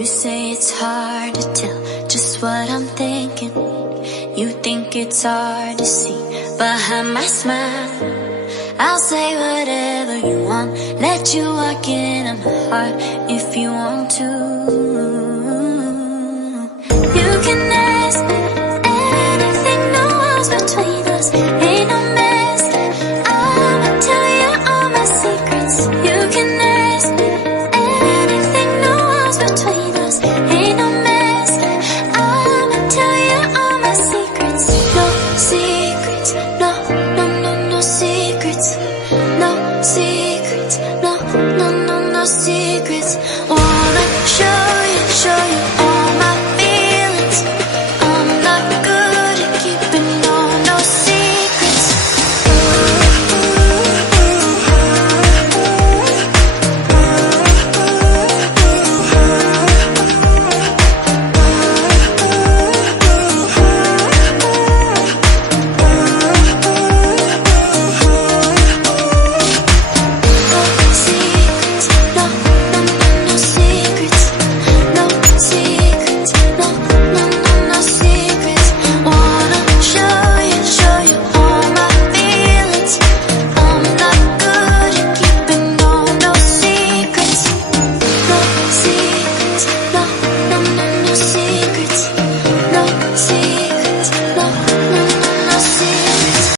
You say it's hard to tell just what I'm thinking. You think it's hard to see behind my smile. I'll say whatever you want, let you walk into my heart if you want to. You can ask me anything, no walls between us, ain't no mess. I'ma tell you all my secrets. You can ask me anything, no walls between us, ain't no mess. I'ma tell you all my secrets. No secrets, no, no, no, no secrets. No secrets, no, no, no, no secrets.